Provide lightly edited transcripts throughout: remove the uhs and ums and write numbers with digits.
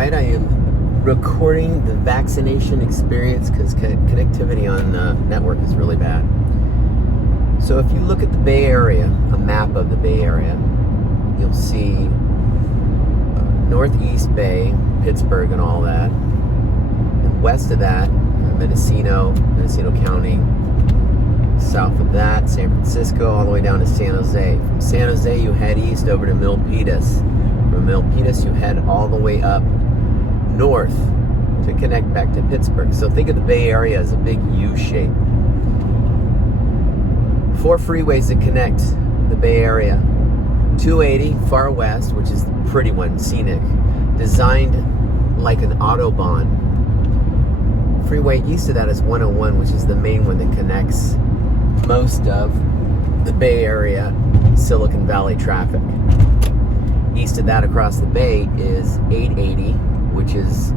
right, I am recording the vaccination experience because connectivity on the network is really bad. So if you look at the Bay Area, a map of the Bay Area, you'll see Northeast Bay, Pittsburgh and all that. And west of that, Mendocino County. South of that, San Francisco, all the way down to San Jose. From San Jose, you head east over to Milpitas. From Milpitas, you head all the way up north to connect back to Pittsburgh. So think of the Bay Area as a big U shape. 4 freeways that connect the Bay Area. 280 far west, which is the pretty one, scenic, designed like an Autobahn. Freeway east of that is 101, which is the main one that connects most of the Bay Area, Silicon Valley traffic. East of that across the bay is 880, which is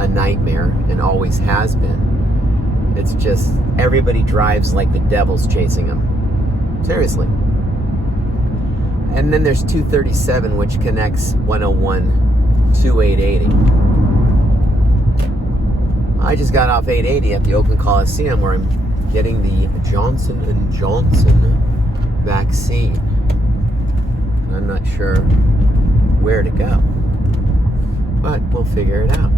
a nightmare and always has been. It's just everybody drives like the devil's chasing them. Seriously. And then there's 237, which connects 101 to 880. I just got off 880 at the Oakland Coliseum where I'm getting the Johnson & Johnson vaccine. I'm not sure where to go, but we'll figure it out.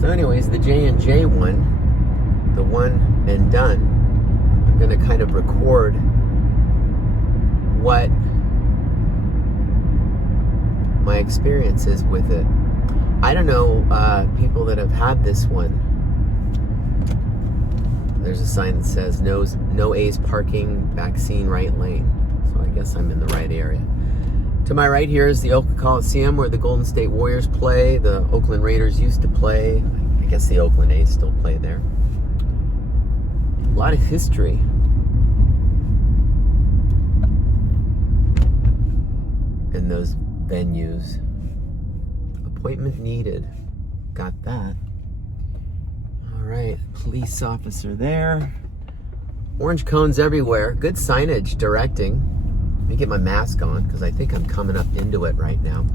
So anyways, the J&J one, the one and done, I'm going to kind of record what my experience is with it. I don't know people that have had this one. There's a sign that says no A's parking, vaccine right lane. So I guess I'm in the right area. To my right here is the Oakland Coliseum where the Golden State Warriors play. The Oakland Raiders used to play. I guess the Oakland A's still play there. A lot of history. In those venues. Appointment needed. Got that. All right, police officer there. Orange cones everywhere. Good signage directing. Let me get my mask on because I think I'm coming up into it right now.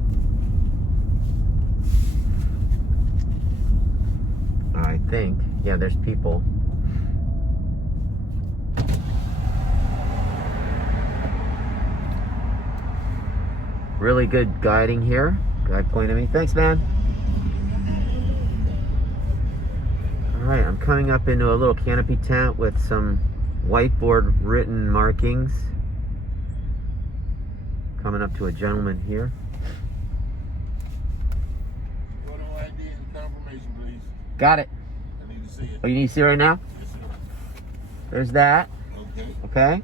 I think. Yeah, there's people. Really good guiding here. Guy pointed at me. Thanks, man. Alright, I'm coming up into a little canopy tent with some whiteboard written markings. Coming up to a gentleman here. Photo ID and confirmation, please. Got it. I need to see it. Oh, you need to see it right now? Yes, sir. There's that. Okay. Okay.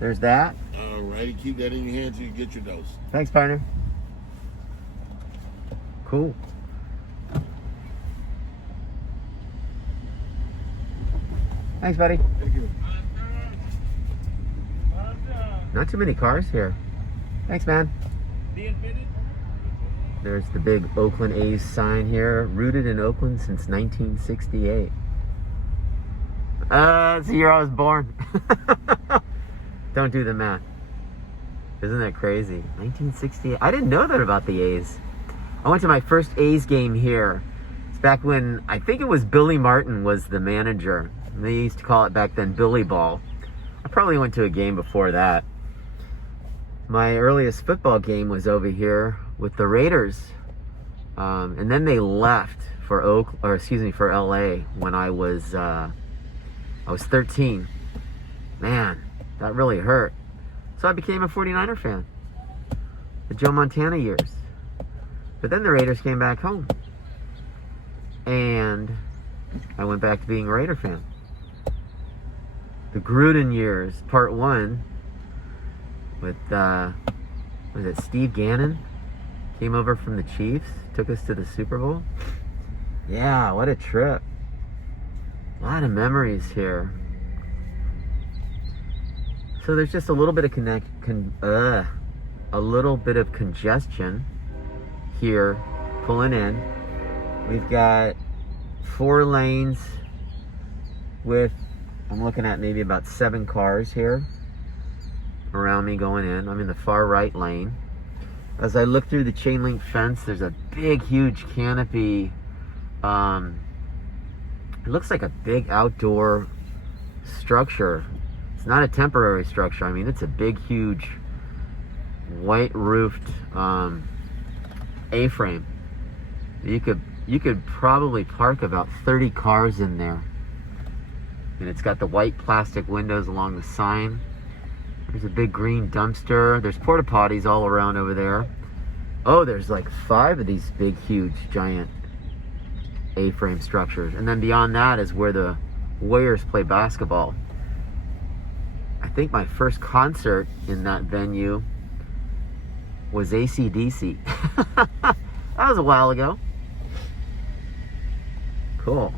There's that. All righty, keep that in your hand till you get your dose. Thanks, partner. Cool. Thanks, buddy. Thank you. Not too many cars here. Thanks, man. There's the big Oakland A's sign here. Rooted in Oakland since 1968. That's the year I was born. Don't do the math. Isn't that crazy? 1968. I didn't know that about the A's. I went to my first A's game here. It's back when, I think it was Billy Martin was the manager. They used to call it back then Billy Ball. I probably went to a game before that. My earliest football game was over here with the Raiders. And then they left for for LA when I was 13. Man, that really hurt. So I became a 49er fan. The Joe Montana years. But then the Raiders came back home. And I went back to being a Raider fan. The Gruden years, part 1, with, was it Steve Gannon? Came over from the Chiefs, took us to the Super Bowl. Yeah, what a trip. A lot of memories here. So there's just a little bit of congestion here pulling in. We've got 4 lanes with, I'm looking at maybe about 7 cars here. around me going in. I'm in the far right lane. As I look through the chain link fence, there's a big, huge canopy. It looks like a big outdoor structure. It's not a temporary structure. I mean, it's a big, huge, white roofed A-frame. You could probably park about 30 cars in there. And it's got the white plastic windows along the sign. There's a big green dumpster. There's porta potties all around over there. Oh, there's like 5 of these big, huge, giant A-frame structures. And then beyond that is where the Warriors play basketball. I think my first concert in that venue was AC/DC. That was a while ago. Cool.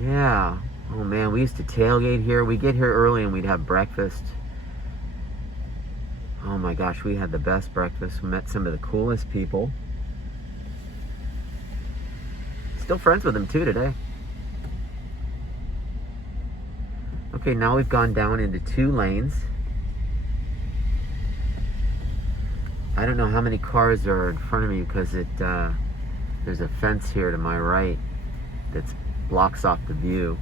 Yeah. Oh man, we used to tailgate here. We'd get here early and we'd have breakfast. Oh my gosh, we had the best breakfast. We met some of the coolest people. Still friends with them too today. Okay, now we've gone down into 2 lanes. I don't know how many cars are in front of me because there's a fence here to my right that blocks off the view.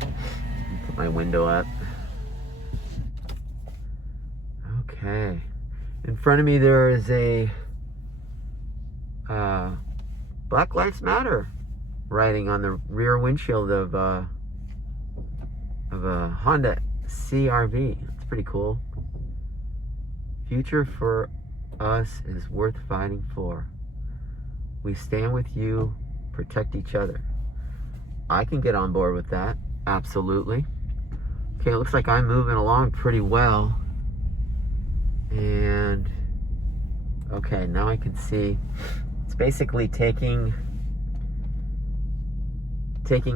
Put my window up. Okay. In front of me there is a Black Lives Matter writing on the rear windshield of a Honda CR-V. That's pretty cool. Future for us is worth fighting for. We stand with you, protect each other. I can get on board with that. Absolutely. Okay, it looks like I'm moving along pretty well. And okay, now I can see it's basically taking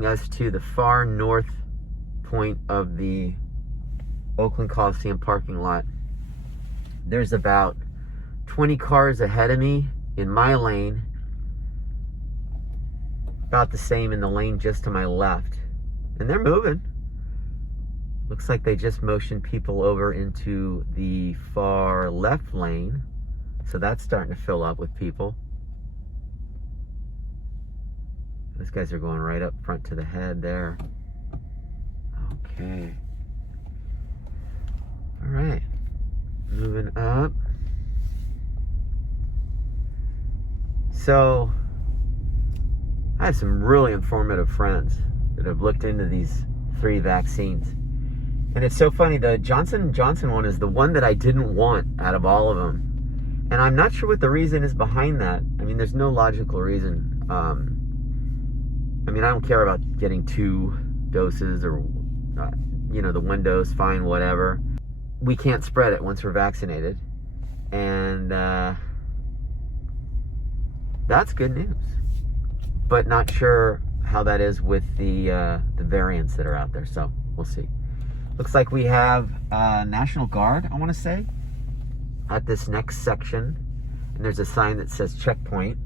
us to the far north point of the Oakland Coliseum parking lot. There's about 20 cars ahead of me in my lane, about the same in the lane just to my left, and they're moving. Looks like they just motioned people over into the far left lane, so that's starting to fill up with people. Those guys are going right up front to the head there. Okay. All right. Moving up. So, I have some really informative friends that have looked into these 3 vaccines. And it's so funny, the Johnson & Johnson one is the one that I didn't want out of all of them. And I'm not sure what the reason is behind that. I mean, there's no logical reason. I mean, I don't care about getting 2 doses or, the 1 dose, fine, whatever. We can't spread it once we're vaccinated. And that's good news. But not sure how that is with the variants that are out there. So we'll see. Looks like we have National Guard, I want to say, at this next section. And there's a sign that says checkpoint.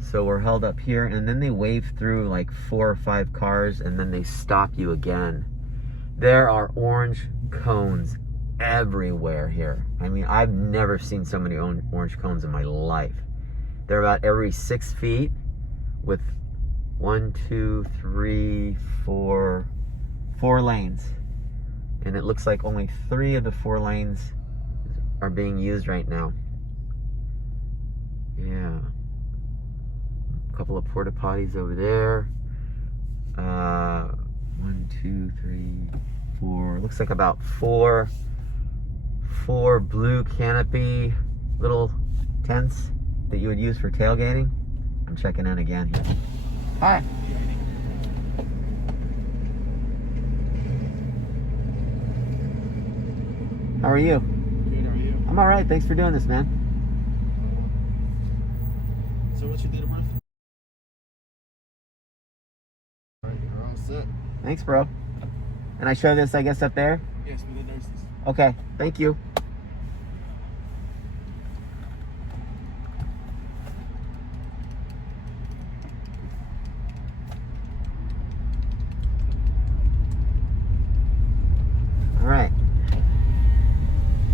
So we're held up here, and then they wave through like 4 or 5 cars, and then they stop you again. There are orange cones everywhere here. I mean, I've never seen so many orange cones in my life. They're about every 6 feet with 1, 2, 3, 4 lanes. And it looks like only 3 of the 4 lanes are being used right now. Yeah. A couple of porta potties over there. 1, 2, 3, 4. Looks like about 4 blue canopy little tents that you would use for tailgating. I'm checking in again here. Hi. How are you? Good, how are you? I'm all right. Thanks for doing this, man. So what's your date of birth? All right, you're all set. Thanks, bro. And I show this, I guess, up there? Yes, with the nurses. Okay. Thank you.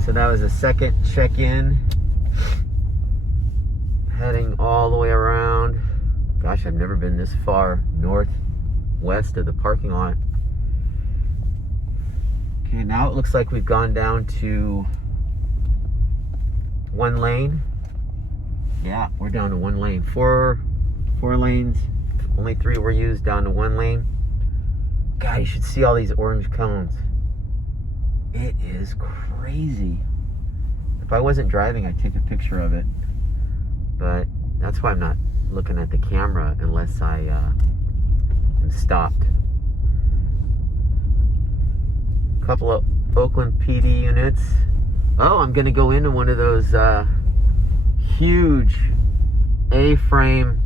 So that was a second check-in. Heading all the way around. Gosh, I've never been this far northwest of the parking lot. Okay, now it looks like we've gone down to 1 lane. Yeah, we're down to 1 lane. Four lanes. Only 3 were used, down to 1 lane. God, you should see all these orange cones. It is crazy. If I wasn't driving, I'd take a picture of it. But that's why I'm not looking at the camera unless I am stopped. A couple of Oakland PD units. Oh, I'm gonna go into one of those huge A-frame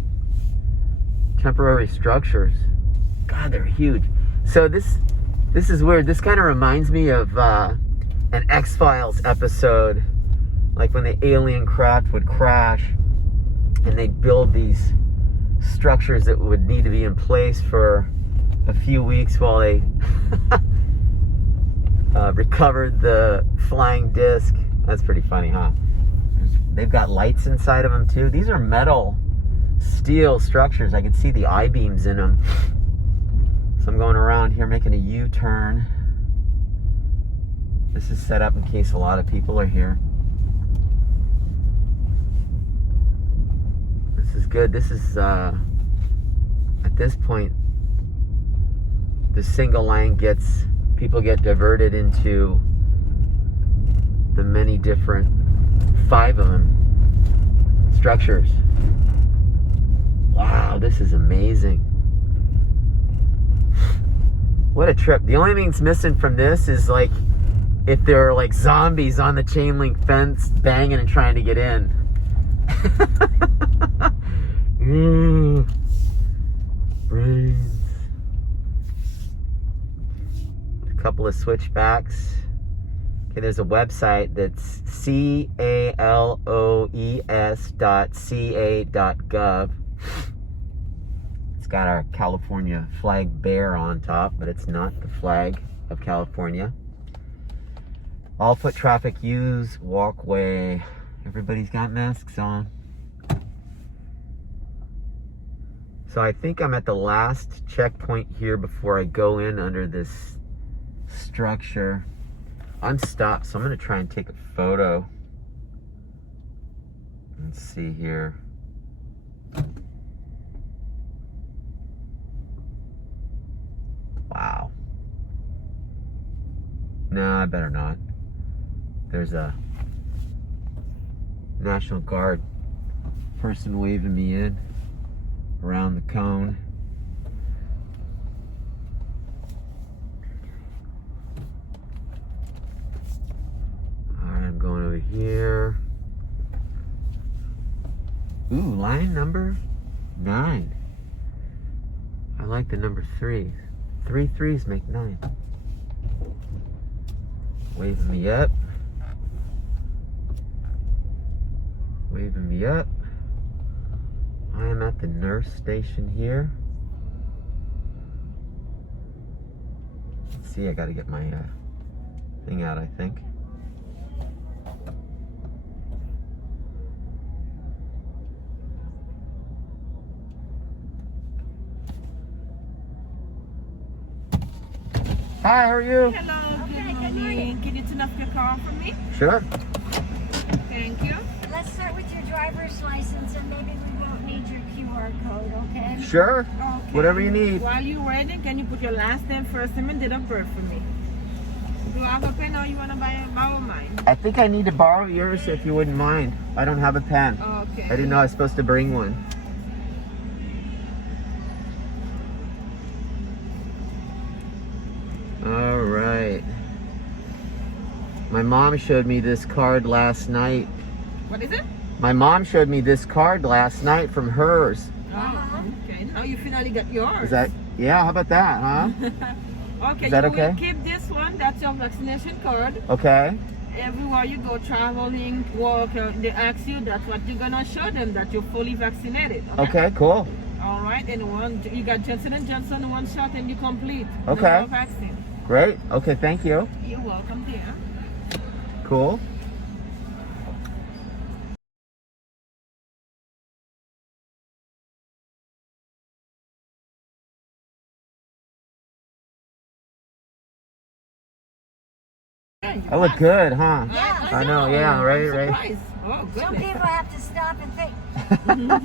temporary structures. God, they're huge. So this is weird. This kind of reminds me of an X-Files episode, like when the alien craft would crash and they'd build these structures that would need to be in place for a few weeks while they recovered the flying disc. That's pretty funny, huh? They've got lights inside of them too. These are metal, steel structures. I can see the I-beams in them. So I'm going around here making a U-turn. This is set up in case a lot of people are here. This is good. This is, at this point, the single line people get diverted into the many different, 5 of them, structures. Wow, this is amazing. What a trip. The only thing that's missing from this is like if there are like zombies on the chain link fence banging and trying to get in. Brains. A couple of switchbacks. Okay, there's a website that's caloes.ca.gov. It's got our California flag bear on top, but it's not the flag of California. All foot traffic use walkway. Everybody's got masks on. So I think I'm at the last checkpoint here before I go in under this structure. I'm stopped, so I'm gonna try and take a photo. Let's see here. Wow. No, I better not. There's a National Guard person waving me in around the cone. Alright, I'm going over here. Ooh, line number 9. I like the number 3. 3 3s make 9. Waving me up. Waving me up. I am at the nurse station here. Let's see, I gotta get my thing out, I think. Hi, how are you? Hello, good morning. Can you turn off your car for me? Sure. Thank you. Let's start with your driver's license and maybe we won't need your QR code, okay? Sure. Okay. Whatever you need. While you're waiting, can you put your last name, first name, and date of birth for me? Do you have a pen or you want to borrow mine? I think I need to borrow yours if you wouldn't mind. I don't have a pen. Okay. I didn't know I was supposed to bring one. All right. My mom showed me this card last night. What is it? My mom showed me this card last night from hers. Oh, okay. Now you finally got yours. Is that, yeah, how about that, huh? Okay, Is that you okay? will keep this one. That's your vaccination card. Okay. Everywhere you go, traveling, work, they ask you, that's what you're going to show them, that you're fully vaccinated. Okay, cool. All right, and you got Johnson & Johnson, 1 shot, and you complete. Okay. No vaccine. Great. Okay, thank you. You're welcome, dear. Cool. fine. I look good, huh? Yeah. I know, yeah, right, I'm right. surprised. Oh, Some goodness. people have to stop and think.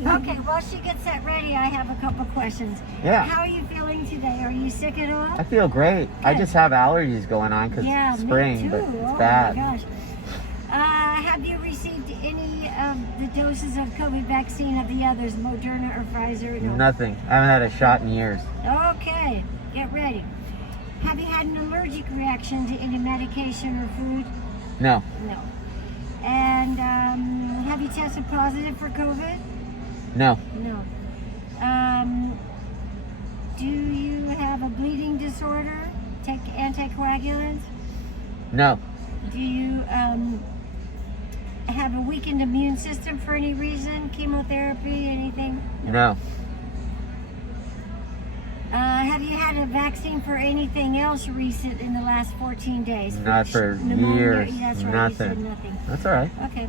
Okay, while she gets that ready, I have a couple questions. Yeah. How are you feeling today? Are you sick at all? I feel great. I Good. just have allergies going on because Yeah, it's spring, me too. but it's Oh bad. my gosh. Have you received any of the doses of COVID vaccine of the others, Moderna or Pfizer? No. Nothing. I haven't had a shot in years. Okay, get ready. Have you had an allergic reaction to any medication or food? No. No. And have you tested positive for COVID? No. No. Do you have a bleeding disorder? Take anticoagulants? No. Do you have a weakened immune system for any reason? Chemotherapy, anything? No. Have you had a vaccine for anything else recent in the last 14 days? Not for Pneumonia? years. That's right, Nothing. you said nothing. That's all right. Okay.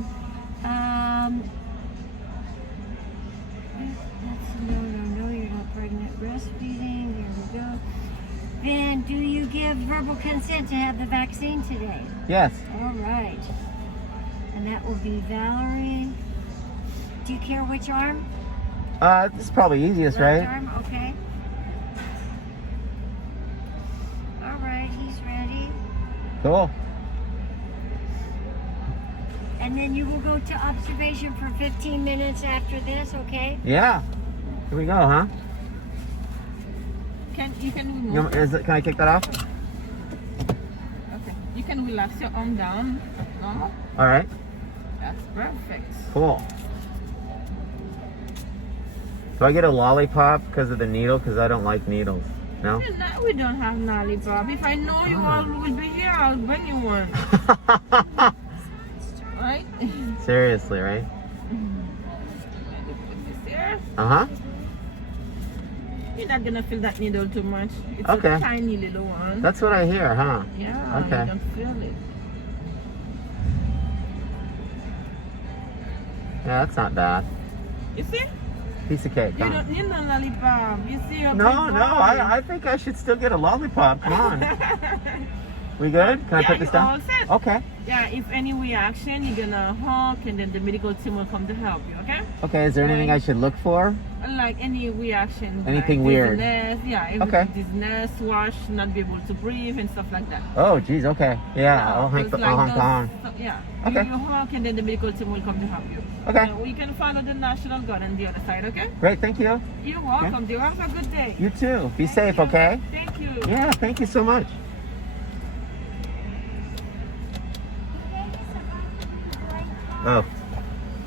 That's no, you're not pregnant. Breastfeeding, here we go. Then, do you give verbal consent to have the vaccine today? Yes. All right. And that will be Valerie. Do you care which arm? This is probably easiest, Left right? arm, okay. All right, he's ready. Cool. And then you will go to observation for 15 minutes after this, okay? Yeah. Here we go, huh? You can remove. Can I kick that off? Okay. You can relax your arm down. Normal. All right. That's perfect. Cool. Do I get a lollipop because of the needle? Because I don't like needles. No? No, we don't have lollipop. If I know you all will be here, I'll bring you one. Right? Seriously, right? Put this here. Uh-huh. You're not gonna feel that needle too much. It's Okay. a tiny little one. That's what I hear, huh? Yeah, Okay. you don't feel it. Yeah, that's not bad. You see? Piece of cake, You huh? don't need no lollipop. You see your No, big no, boy. I think I should still get a lollipop. Come on. We good? Can I Yeah, put this you're down? all set. Okay. Yeah, if any reaction, you're gonna honk and then the medical team will come to help you, okay? Okay, is there anything I should look for? Like any reaction. Anything like weird? Dizziness, yeah, if Okay. dizziness, wash, not be able to breathe and stuff like that. Oh, geez, okay. Yeah, I'll honk the Those honk the horn. Yeah. Okay. You honk and then the medical team will come to help you. Okay. We can follow the National Guard on the other side, okay? Great, thank you. You're welcome, dear. Have a good day. You too. Be Thank safe, you. okay? Thank you. Yeah, thank you so much. Oh,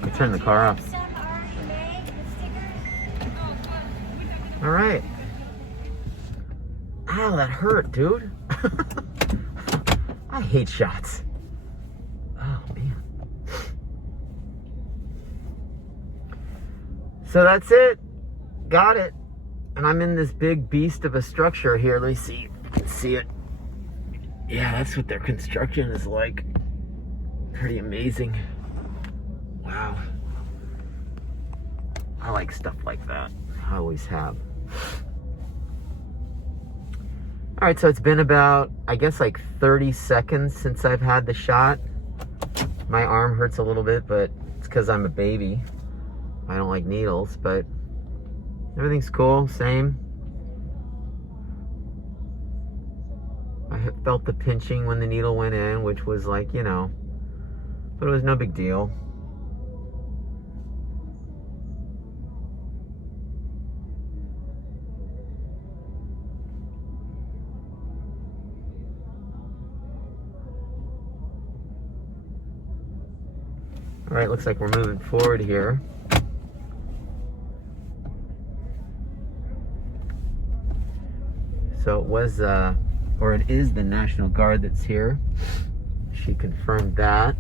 I turned the car off. Some already made with stickers. All right. Ow, that hurt, dude. I hate shots. Oh, man. So that's it. Got it. And I'm in this big beast of a structure here. Let me see. You can see it. Yeah, that's what their construction is like. Pretty amazing. Wow. I like stuff like that. I always have. All right, so it's been about, I guess, like 30 seconds since I've had the shot. My arm hurts a little bit, but it's because I'm a baby. I don't like needles, but everything's cool, same. I felt the pinching when the needle went in, which was like, you know, but it was no big deal. All right, looks like we're moving forward here. So it was, or it is the National Guard that's here. She confirmed that.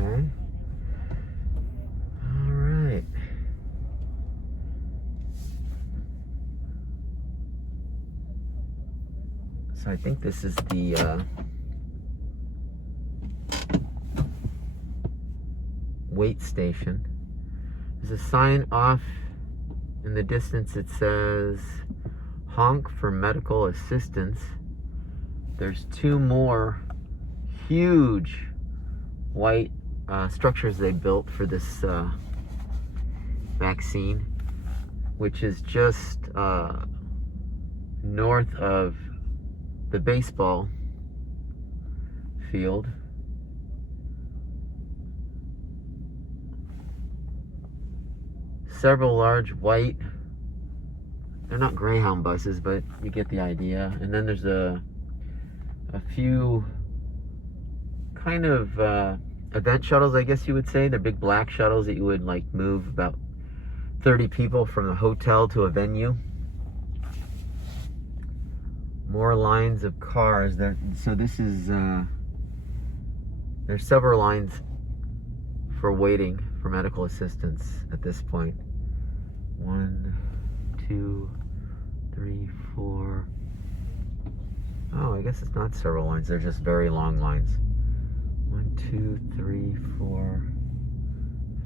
Okay. All right. So I think this is the wait station. There's a sign off In the distance it says honk for medical assistance. There's two more huge white structures they built for this vaccine, which is just north of the baseball field. Several large white, they're not Greyhound buses, but you get the idea. And then there's a few kind of event shuttles, I guess you would say. They're big black shuttles that you would like move about 30 people from a hotel to a venue. More lines of cars there. So this is there's several lines for waiting for medical assistance at this point. 1, 2, 3, 4. Oh, I guess it's not several lines. They're just very long lines. 1, 2, 3, 4,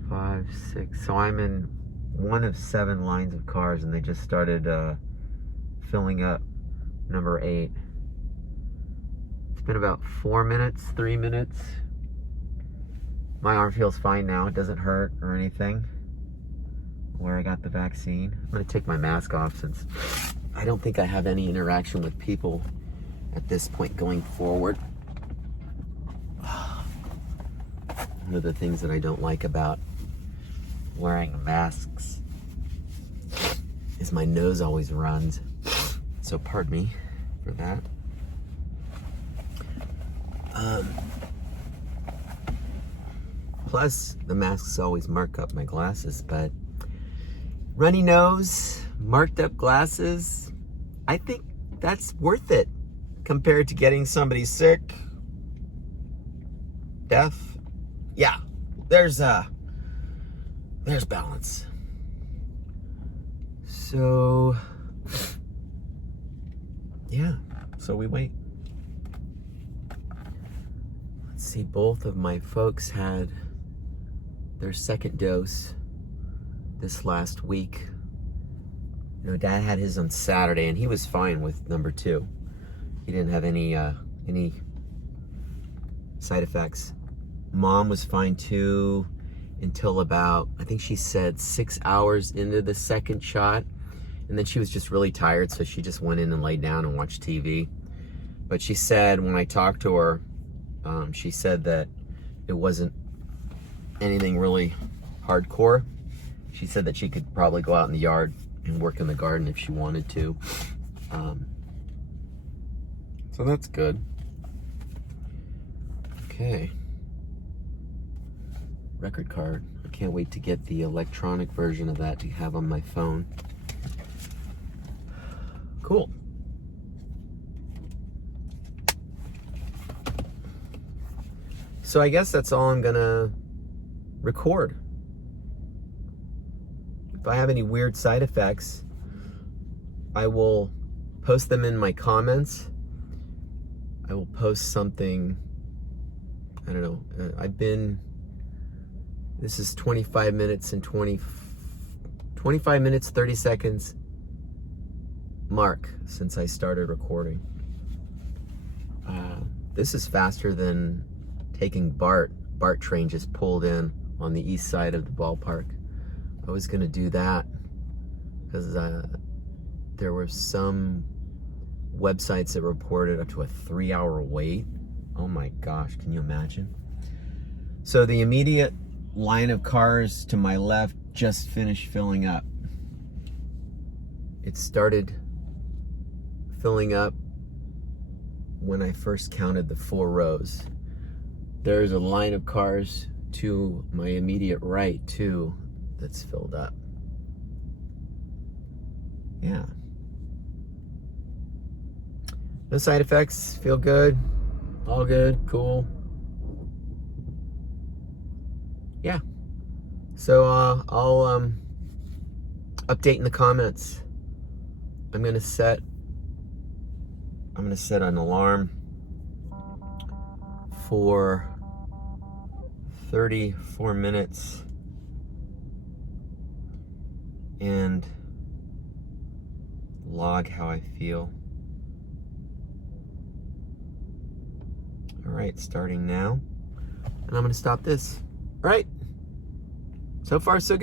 5, 6. So I'm in one of 7 lines of cars, and they just started filling up number 8. It's been about 4 minutes, 3 minutes. My arm feels fine now. It doesn't hurt or anything where I got the vaccine. I'm going to take my mask off since I don't think I have any interaction with people at this point going forward. One of the things that I don't like about wearing masks is my nose always runs. So pardon me for that. Plus, the masks always mark up my glasses, but runny nose, marked up glasses, I think that's worth it compared to getting somebody sick, deaf. Yeah, there's balance. So, yeah, so we wait. Let's see, both of my folks had their second dose this last week. You know, Dad had his on Saturday, and he was fine with number 2. He didn't have any side effects. Mom was fine too until about, I think she said 6 hours into the second shot, and then she was just really tired, so she just went in and laid down and watched TV. But she said, when I talked to her, she said that it wasn't anything really hardcore. She said that she could probably go out in the yard and work in the garden if she wanted to. So that's good. Okay. Record card. I can't wait to get the electronic version of that to have on my phone. Cool. So I guess that's all I'm gonna record. If I have any weird side effects, I will post them in my comments. I will post something, I don't know, this is 25 minutes and 25 minutes, 30 seconds mark since I started recording. This is faster than taking BART. BART train just pulled in on the east side of the ballpark. I was gonna do that because there were some websites that reported up to a 3-hour wait. Oh my gosh, can you imagine? So the immediate line of cars to my left just finished filling up. It started filling up when I first counted the 4 rows. There's a line of cars to my immediate right too that's filled up. Yeah. No side effects, feel good, all good, cool. Yeah. So I'll update in the comments. I'm gonna set an alarm for 34 minutes, and log how I feel. All right, starting now. And I'm gonna stop this. All right, so far so good.